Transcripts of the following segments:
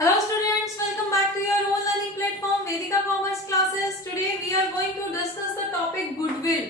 Hello students, welcome back to your own learning platform Vedika Commerce Classes. Today we are going to discuss the topic goodwill.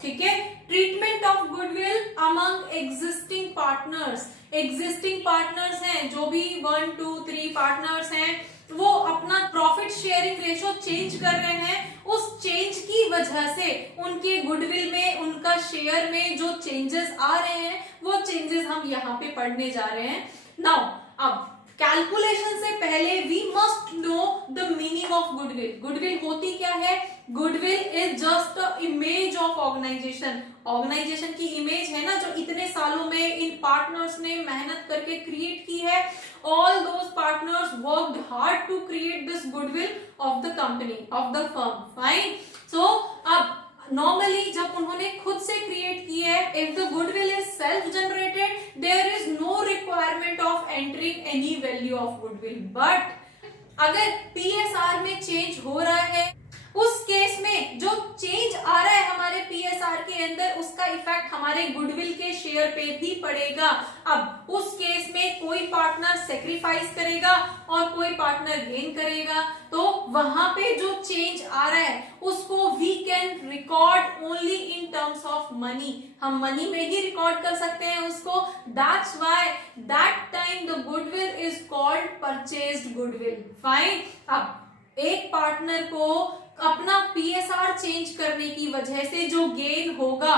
ठीक है, treatment of goodwill among existing partners. Existing partners हैं जो भी 1, 2, 3 partners हैं, वो अपना profit sharing ratio change कर रहे हैं. उस चेंज की वजह से उनके गुडविल में, उनका शेयर में जो चेंजेस आ रहे हैं, वो चेंजेस हम यहाँ पे पढ़ने जा रहे हैं. नाउ अब कैलकुलेशन से पहले we must know the meaning of goodwill. Goodwill होती क्या है? Goodwill is just a image of organization. Organization की इमेज है ना, जो इतने सालों में इन पार्टनर्स ने मेहनत करके क्रिएट की है. All those partners worked hard to create this goodwill of the company, of the firm. Fine. So अब नॉर्मली जब उन्होंने खुद से क्रिएट की है, if the goodwill is self generated, there is no requirement of entering any value of goodwill. But अगर PSR में change हो रहा है, उस केस में जो चेंज आ रहा है हमारे पीएसआर के अंदर, उसका इफेक्ट हमारे गुडविल के शेयर पे भी पड़ेगा. अब उस केस में कोई पार्टनर सेक्रीफाइस करेगा और कोई पार्टनर गेन करेगा. तो वहां पे जो चेंज आ रहा है उसको we can record only in terms of money. हम मनी में ही रिकॉर्ड कर सकते हैं उसको. That's why that time the goodwill is called purchased goodwill. Fine. अब एक पार्टनर को अपना पीएसआर चेंज करने की वजह से जो गेन होगा,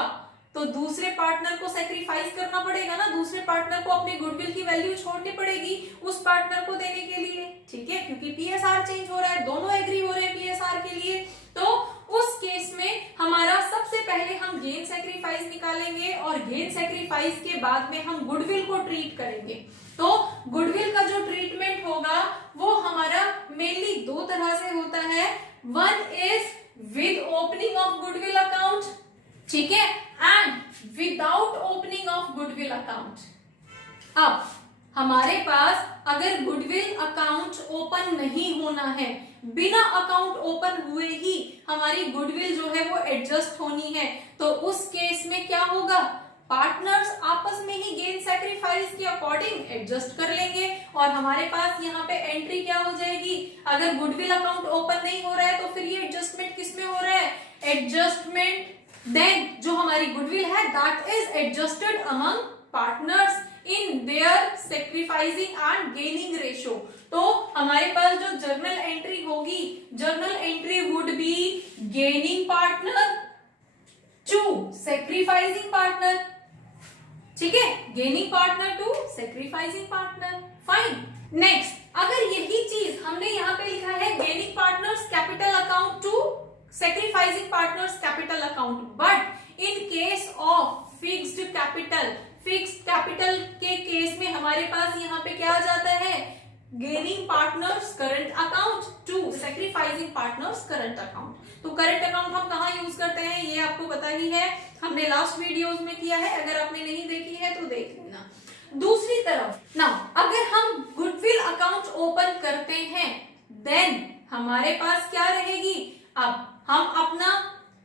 तो दूसरे पार्टनर को सेक्रीफाइस करना पड़ेगा ना. दूसरे पार्टनर को अपने गुडविल की वैल्यू छोड़नी पड़ेगी उस पार्टनर को देने के लिए. ठीक है, क्योंकि पीएसआर चेंज हो रहा है, दोनों एग्री हो रहे हैं पीएसआर के लिए. तो उस केस में हमारा सबसे पहले हम गेन सेक्रीफाइस निकालेंगे और गेन सेक्रीफाइस के बाद में हम गुडविल को ट्रीट करेंगे. तो गुडविल का जो ट्रीटमेंट होगा वो हमारा मेनली दो तरह से होता है. One is with opening of goodwill account, ठीक है, and without opening of goodwill account. अब हमारे पास अगर गुडविल अकाउंट ओपन नहीं होना है, बिना अकाउंट ओपन हुए ही हमारी गुडविल जो है वो एडजस्ट होनी है, तो उस केस में क्या होगा? पार्टनर्स आपस में ही गेन सेक्रीफाइस के अकॉर्डिंग एडजस्ट कर लेंगे और हमारे पास यहाँ पे एंट्री क्या हो जाएगी? अगर गुडविल अकाउंट ओपन नहीं हो रहा है तो फिर ये एडजस्टमेंट किसमें हो रहा है? एडजस्टमेंट देन जो हमारी गुडविल है that is adjusted among partners in their sacrificing and gaining ratio. तो हमारे पास जो जर्नल एंट्री होगी, journal entry would be gaining partner to sacrificing partner. ठीक है, gaining partner to sacrificing partner. Fine. Next, अगर यही चीज हमने यहाँ पे लिखा है gaining partners capital account to sacrificing partners capital account, but in case of fixed capital, fixed capital के केस में हमारे पास यहाँ पे क्या आ जाता है? Gaining partners current account to sacrificing partners current account. तो करंट अकाउंट हम कहाँ यूज करते हैं ये आपको पता ही है, हमने लास्ट वीडियोस में किया है. अगर आपने नहीं देखी है तो देख लेना. दूसरी तरफ ना, अगर हम गुडविल अकाउंट ओपन करते हैं देन हमारे पास क्या रहेगी? अब हम अपना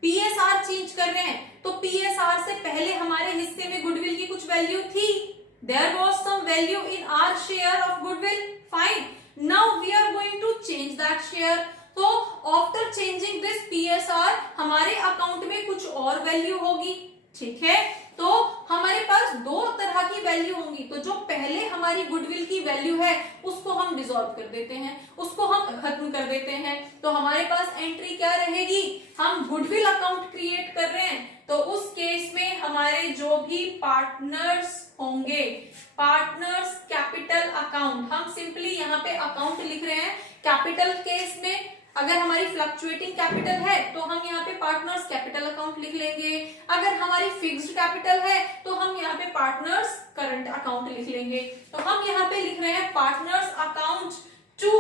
पीएसआर चेंज कर रहे हैं, तो पीएसआर से पहले हमारे हिस्से में गुडविल की कुछ वैल्यू थी. There was some value in our share of goodwill. Fine. Now we are going to change that share. तो आफ्टर चेंजिंग दिस पीएसआर हमारे अकाउंट में कुछ और वैल्यू होगी. ठीक है, तो हमारे पास दो तरह की वैल्यू होंगी. तो जो पहले हमारी गुडविल की वैल्यू है उसको हम डिसॉल्व कर देते हैं, उसको हम खत्म कर देते हैं. तो हमारे पास एंट्री क्या रहेगी? हम गुडविल अकाउंट क्रिएट कर रहे हैं, तो उस केस में हमारे जो भी पार्टनर्स होंगे, पार्टनर्स कैपिटल अकाउंट, हम सिंपली यहाँ पे अकाउंट लिख रहे हैं. कैपिटल केस में अगर हमारी फ्लक्चुएटिंग कैपिटल है तो हम यहाँ पे पार्टनर्स कैपिटल अकाउंट लिख लेंगे. अगर हमारी फिक्स्ड कैपिटल है तो हम यहाँ पे पार्टनर्स करंट अकाउंट लिख लेंगे. तो हम यहाँ पे लिख रहे हैं partners account to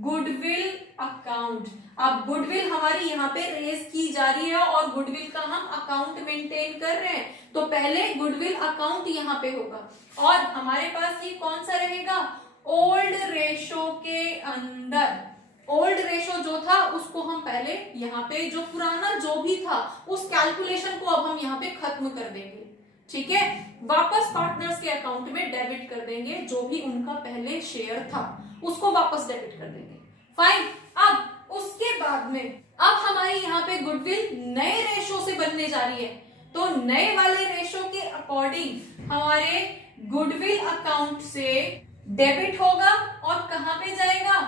goodwill account. अब गुडविल हमारी यहाँ पे रेज की जा रही है और गुडविल का हम अकाउंट मेंटेन कर रहे हैं, तो पहले गुडविल अकाउंट यहाँ पे होगा और हमारे पास ये कौन सा रहेगा? ओल्ड रेशो के अंदर. ओल्ड रेशो जो था उसको हम पहले यहाँ पे, जो पुराना जो भी था उस कैलकुलेशन को अब हम यहाँ पे खत्म कर देंगे. ठीक है, वापस पार्टनर्स के अकाउंट में डेबिट कर देंगे जो भी उनका पहले शेयर था. उसको वापस डेबिट कर देंगे। फाइन। अब उसके बाद में अब हमारी यहाँ पे गुडविल नए रेशो से बनने जा रही है, तो नए वाले रेशो के अकॉर्डिंग हमारे गुडविल अकाउंट से डेबिट होगा और कहां पे जाएगा,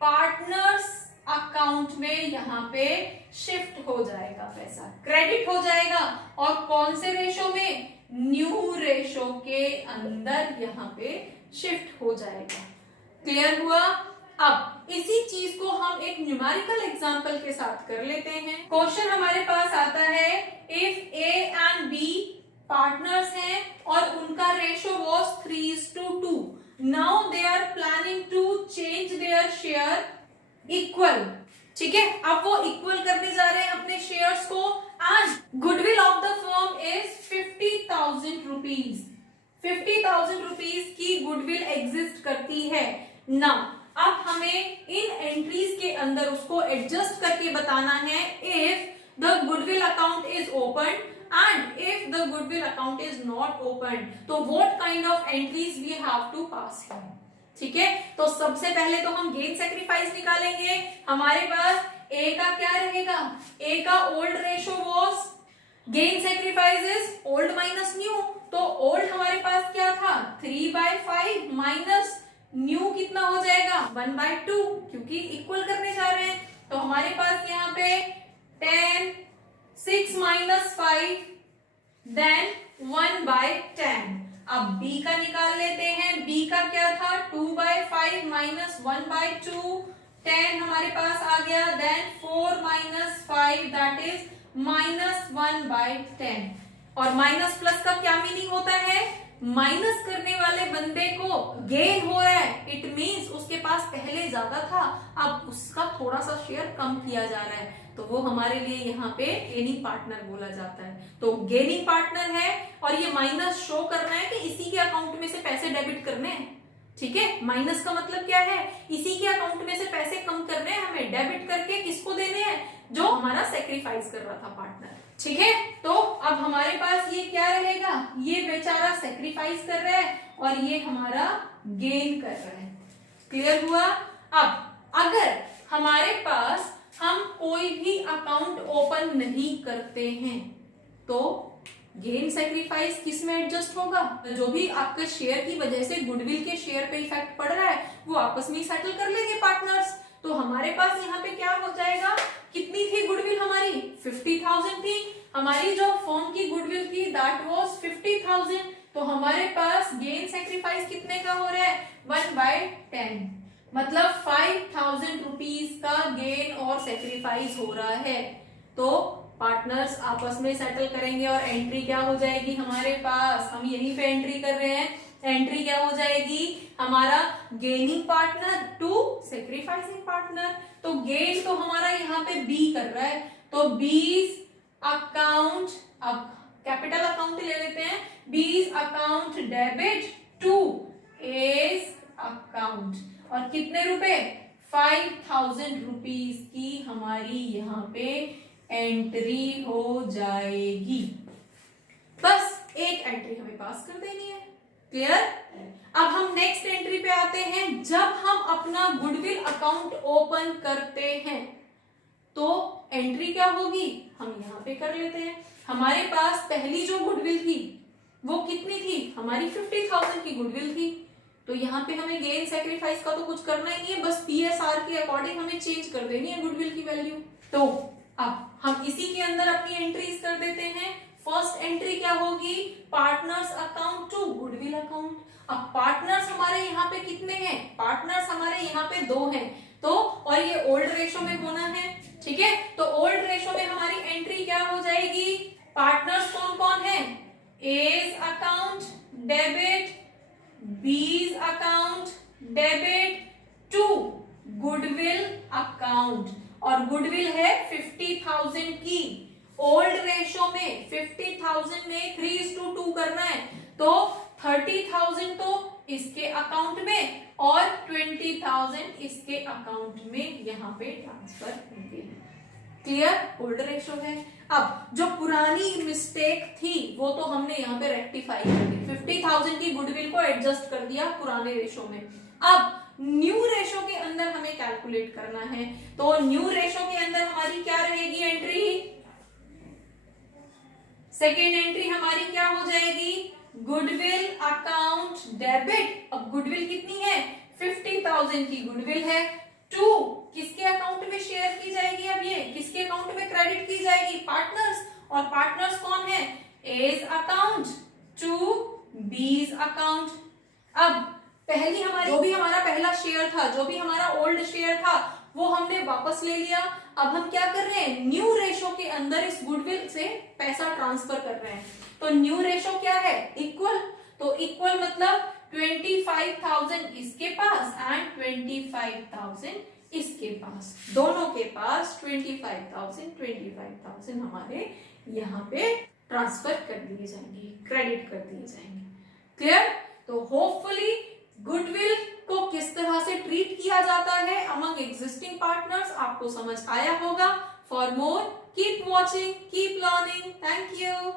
पार्टनर्स अकाउंट में यहाँ पे शिफ्ट हो जाएगा, पैसा क्रेडिट हो जाएगा। और कौन से रेशो में, न्यू रेशो के अंदर यहाँ पे शिफ्ट हो जाएगा। क्लियर हुआ। अब इसी चीज को हम एक न्यूमेरिकल एग्जांपल के साथ कर लेते हैं। क्वेश्चन हमारे पास आता है, if A and B partners हैं और उनका ratio was 3:2, now they are planning to change their share equal. ठीक है, अब वो इक्वल करने जा रहे हैं अपने शेयर्स को। And goodwill of the firm is 50,000 rupees. 50,000 rupees की गुडविल एग्जिस्ट करती है। नाउ अब हमें इन एंट्रीज के अंदर उसको एडजस्ट करके बताना है, if the goodwill account is open and if the goodwill account is not open, तो what kind of entries we have to pass here. ठीक है, तो सबसे पहले तो हम गेन सैक्रिफाइस निकालेंगे। हमारे पास ए का क्या रहेगा, ए का old ratio was, gain sacrifice is old minus new, तो ओल्ड हमारे पास क्या था 3/5 माइनस न्यू कितना हो जाएगा 1/2, क्योंकि इक्वल करने जा रहे हैं। तो हमारे पास यहाँ पे 10, 6 माइनस 5 देन 1/10। अब b का निकाल लेते हैं, b का क्या था 2/5 माइनस 1/2, 10 हमारे पास आ गया, then 4 minus 5 that is minus 1/10। और माइनस प्लस का क्या मीनिंग होता है, माइनस करने वाले बंदे को गेन हो रहा है, इट मींस उसके पास पहले ज्यादा था, अब उसका थोड़ा सा शेयर कम किया जा रहा है, तो वो हमारे लिए यहाँ पे गेनिंग पार्टनर बोला जाता है। तो गेनिंग पार्टनर है और ये माइनस शो करना है कि इसी के अकाउंट में से पैसे डेबिट करने हैं। ठीक है, माइनस का मतलब क्या है, इसी के अकाउंट में से पैसे कम करने हैं हमें, डेबिट करके किसको देने हैं, जो हमारा सेक्रीफाइस कर रहा था पार्टनर। ठीक है, तो अब हमारे पास ये क्या रहेगा, ये बेचारा सेक्रीफाइस कर रहा है और ये हमारा गेन कर रहा है। क्लियर हुआ। अब अगर हमारे पास हम कोई भी अकाउंट ओपन नहीं करते हैं तो गेन सैक्रिफाइस किस में एडजस्ट होगा, जो भी आपके शेयर की वजह से गुडविल के शेयर पे इफेक्ट पड़ रहा है वो आपस में सेटल कर लेंगे पार्टनर्स। तो हमारे पास यहाँ पे क्या हो जाएगा, कितनी थी गुडविल हमारी 50,000 थी, हमारी जो फर्म की गुडविल थी दैट वाज 50,000, तो हमारे पास गेन सैक्रिफाइस कितने का हो रहा है 1/10, मतलब 5,000 रुपीज का गेन और सैक्रिफाइस हो रहा है। तो पार्टनर्स आपस में सेटल करेंगे और एंट्री क्या हो जाएगी हमारे पास, हम यहीं पे एंट्री कर रहे हैं, एंट्री क्या हो जाएगी हमारा gaining partner to sacrificing partner. तो गेन तो हमारा यहाँ पे बी कर रहा है, तो बीज अकाउंट, अब कैपिटल अकाउंट ले लेते हैं, B's account debit to A's account, और कितने रुपए 5,000 रुपीज की हमारी यहाँ पे एंट्री हो जाएगी। बस एक एंट्री हमें पास कर देनी है। क्लियर। अब हम नेक्स्ट एंट्री पे आते हैं, जब हम अपना गुडविल अकाउंट ओपन करते हैं तो एंट्री क्या होगी, हम यहाँ पे कर लेते हैं। हमारे पास पहली जो गुडविल थी वो कितनी थी, हमारी 50,000 की गुडविल थी, तो यहाँ पे हमें गेन सैक्रिफाइस का तो कुछ करना ही नहीं है, बस पीएसआर के अकॉर्डिंग हमें चेंज कर देनी है गुडविल की वैल्यू। तो अब हम इसी के अंदर अपनी एंट्रीज कर देते हैं। फर्स्ट एंट्री क्या होगी, partners account to goodwill account. अब पार्टनर्स हमारे यहाँ पे कितने हैं, पार्टनर्स हमारे यहाँ पे 2 हैं, तो और ये ओल्ड रेशो में होना है। ठीक है, तो ओल्ड रेशो में हमारी एंट्री क्या हो जाएगी, पार्टनर्स कौन कौन है, A's account debit, B's account debit to goodwill account, और गुडविल है 50,000 की, ओल्ड रेशो में 50,000 में 3:2 करना है, तो 30,000 तो इसके अकाउंट में और 20,000 इसके अकाउंट में यहाँ पे ट्रांसफर होंगे। क्लियर, ओल्ड रेशो है। अब जो पुरानी मिस्टेक थी वो तो हमने यहाँ पे रेक्टिफाई कर दी, 50,000 की गुडविल को एडजस्ट कर दिया पुराने रेशो में। अब न्यू रेशो के अंदर हमें कैलकुलेट करना है। तो न्यू रेशो के अंदर हमारी क्या रहेगी एंट्री, सेकेंड एंट्री हमारी क्या हो जाएगी, गुडविल अकाउंट डेबिट। अब गुडविल कितनी है, 50,000 की गुडविल है। टू किसके अकाउंट में शेयर की जाएगी, अब ये किसके अकाउंट में क्रेडिट की जाएगी, पार्टनर्स। और पार्टनर्स कौन है, A's account to B's account. अब पहली हमारी जो भी हमारा पहला शेयर था, जो भी हमारा ओल्ड शेयर था, वो हमने वापस ले लिया। अब हम क्या कर रहे हैं, न्यू रेशो के अंदर इस गुडविल से पैसा ट्रांसफर कर रहे हैं। तो न्यू रेशो क्या है, इक्वल। तो इक्वल मतलब 25,000 इसके पास एंड 25,000 इसके पास, दोनों के पास 25,000 हमारे यहाँ पे ट्रांसफर कर दिए जाएंगे, क्रेडिट कर दिए जाएंगे। क्लियर। तो होपफुली गुडविल को किस तरह से ट्रीट किया जाता है अमंग एग्जिस्टिंग पार्टनर्स आपको समझ आया होगा। For more keep watching, keep learning. Thank you.